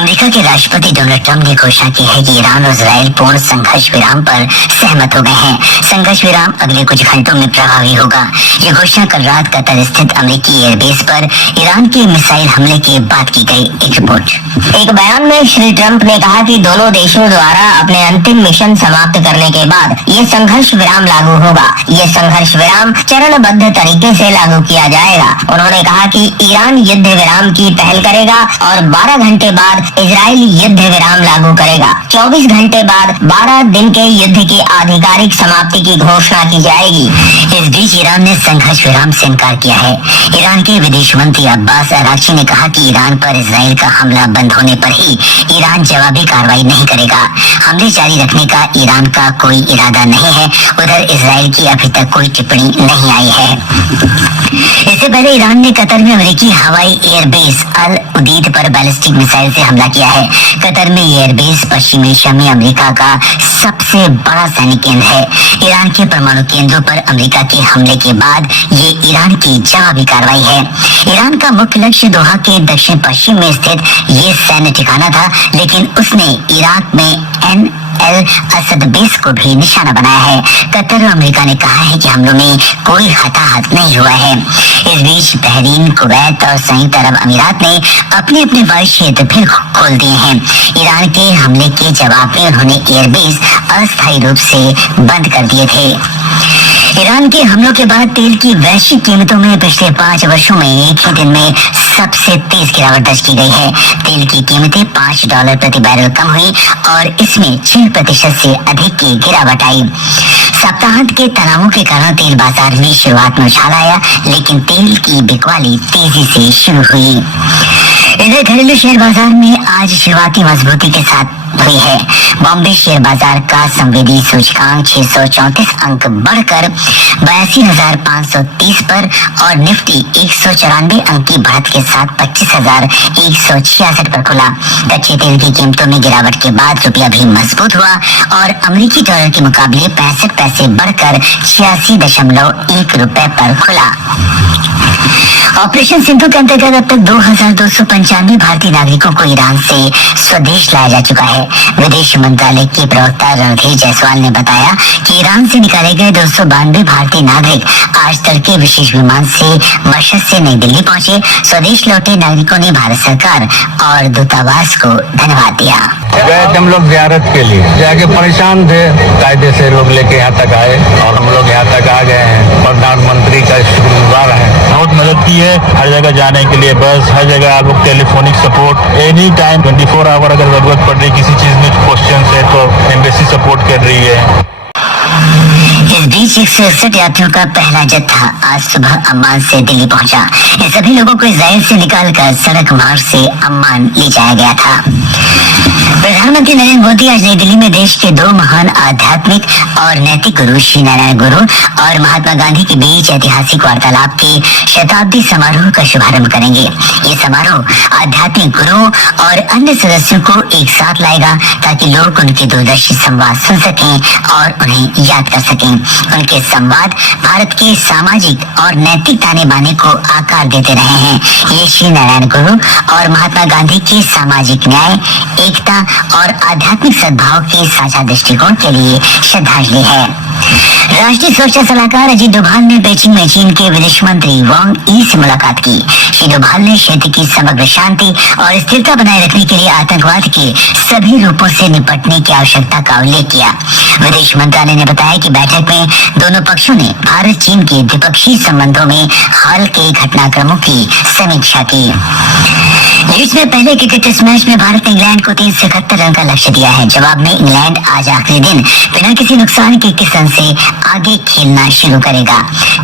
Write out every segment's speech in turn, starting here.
America के राष्ट्रपति Donald Trump ने घोषणा की है कि ईरान और इजराइल पूर्ण संघर्ष विराम पर सहमत हो गए हैं। संघर्ष विराम अगले कुछ घंटों में प्रभावी होगा। ये घोषणा कल रात कतर स्थित अमेरिकी एयरबेस पर ईरान के मिसाइल हमले के बाद की गई। एक रिपोर्ट। एक बयान में श्री ट्रंप ने कहा कि दोनों देशों द्वारा अपने अंतिम मिशन समाप्त करने के बाद ये संघर्ष विराम लागू होगा। ये संघर्ष विराम चरणबद्ध तरीके से लागू किया जाएगा। उन्होंने कहा कि ईरान युद्ध विराम की पहल करेगा और 12 घंटे बाद इजराइल युद्ध विराम लागू करेगा। 24 घंटे बाद 12 दिन के युद्ध की आधिकारिक समाप्ति की घोषणा की जाएगी। इस बीच ईरान ने संघर्ष विराम से इनकार किया है। ईरान के विदेश मंत्री अब्बास अराक्ची ने कहा कि ईरान पर इजराइल का हमला बंद होने पर ही ईरान जवाबी कार्रवाई नहीं करेगा। हमले जारी रखने का ईरान का कोई इरादा नहीं है। उधर इजराइल की अभी तक कोई टिप्पणी नहीं आई है। इससे पहले ईरान ने कतर में अमेरिकी हवाई एयरबेस अल उदीद पर बैलिस्टिक मिसाइल से हमला किया है। कतर में एयरबेस पश्चिम एशिया में अमेरिका का सबसे बड़ा सैनिक केंद्र है। ईरान के परमाणु केंद्रों पर अमेरिका के हमले के बाद ये ईरान की जवाबी कार्रवाई है। ईरान का मुख्य लक्ष्य दोहा के दक्षिण पश्चिम में स्थित ये सैन्य ठिकाना था, लेकिन उसने इराक में एल असद बेस को भी निशाना बनाया है। कतर और अमेरिका ने कहा है कि हमलों में कोई हताहत नहीं हुआ है। इस बीच बहरीन, कुवैत और संयुक्त अरब अमीरात ने अपने अपने वायु क्षेत्र फिर खोल दिए हैं। ईरान के हमले के जवाब में उन्होंने एयरबेस अस्थायी रूप से बंद कर दिए थे। ईरान के हमलों के बाद तेल की वैश्विक कीमतों में पिछले 5 वर्षों में एक ही दिन में सबसे तेज गिरावट दर्ज की गई है। तेल की कीमतें $5 प्रति बैरल कम हुई और इसमें 6% से अधिक की गिरावट आई। सप्ताहांत के तनावों के कारण तेल बाजार में शुरुआत में उछाल आया, लेकिन तेल की बिकवाली तेजी से शुरू हुई। इधर घरेलू शेयर बाजार में आज शुरुआती मजबूती के साथ हुई है। बॉम्बे शेयर बाजार का संवेदी सूचकांक 634 अंक बढ़कर 82,530 पर और निफ्टी 194 अंक की बढ़त के साथ 25,166 पर खुला। कच्चे तेल की कीमतों में गिरावट के बाद रुपया भी मजबूत हुआ और अमेरिकी डॉलर के मुकाबले 65 पैसे बढ़कर 86.1 रुपए पर खुला। ऑपरेशन सिंधु के अंतर्गत अब तक 2,295 भारतीय नागरिकों को ईरान से स्वदेश लाया जा चुका है। विदेश मंत्रालय के प्रवक्ता रणधीर जायसवाल ने बताया कि ईरान से निकाले गए 292 भारतीय नागरिक आज तड़के विशेष विमान से मशहद से नई दिल्ली पहुंचे। स्वदेश लौटे नागरिकों ने भारत सरकार और दूतावास को धन्यवाद दिया। गए हम लोग जियारत के लिए, जाके परेशान थे, कायदे से लोग लेके यहाँ तक आए और हम लोग यहाँ तक आ गए हैं। प्रधानमंत्री का शुक्रगुजार है, बहुत मदद की है। हर जगह जाने के लिए बस, हर जगह आपको telephonic support any time 24 hour अगर जरूरत पड़ रही किसी चीज में क्वेश्चन है तो एम्बेसी सपोर्ट कर रही है। इस बीच 161 यात्रियों का पहला जत्था आज सुबह अम्मान से दिल्ली पहुंचा। ये सभी लोगों को इजराइल से निकालकर सड़क मार्ग से अम्मान ले जाया गया था। प्रधानमंत्री नरेंद्र मोदी आज नई दिल्ली में देश के 2 महान आध्यात्मिक और नैतिक गुरु श्री नारायण गुरु और महात्मा गांधी के बीच ऐतिहासिक वार्तालाप के शताब्दी समारोह का शुभारंभ करेंगे। ये समारोह आध्यात्मिक गुरुओं और अन्य सदस्यों को एक साथ लाएगा ताकि लोग उनके दूरदर्शी संवाद सुन सकें और उन्हें याद कर सकें। उनके संवाद भारत के सामाजिक और नैतिक ताने बाने को आकार देते रहे हैं। ये श्री नारायण गुरु और महात्मा गांधी के सामाजिक न्याय, एकता और आध्यात्मिक सद्भाव के साझा दृष्टिकोण के लिए श्रद्धांजलि है। राष्ट्रीय सुरक्षा सलाहकार अजीत डोभाल ने बेजिंग में चीन के विदेश मंत्री वांग यी से मुलाकात की। श्री डोभाल ने क्षेत्र की समग्र शांति और स्थिरता बनाए रखने के लिए आतंकवाद के सभी रूपों से निपटने की आवश्यकता का उल्लेख किया। विदेश मंत्रालय ने बताया कि बैठक में दोनों पक्षों ने भारत चीन के द्विपक्षीय संबंधों में हाल के घटनाक्रमों की समीक्षा की। लीड्स में पहले क्रिकेट टेस्ट मैच में भारत ने इंग्लैंड को 371 रन का लक्ष्य दिया है। जवाब में इंग्लैंड आज आखिरी दिन बिना किसी नुकसान के 21 रन से आगे खेलना शुरू करेगा।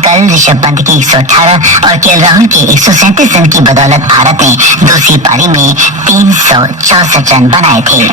कल ऋषभ पंत की 118 और केएल राहुल के 137 रन की बदौलत भारत ने दूसरी पारी में 364 रन बनाए थे।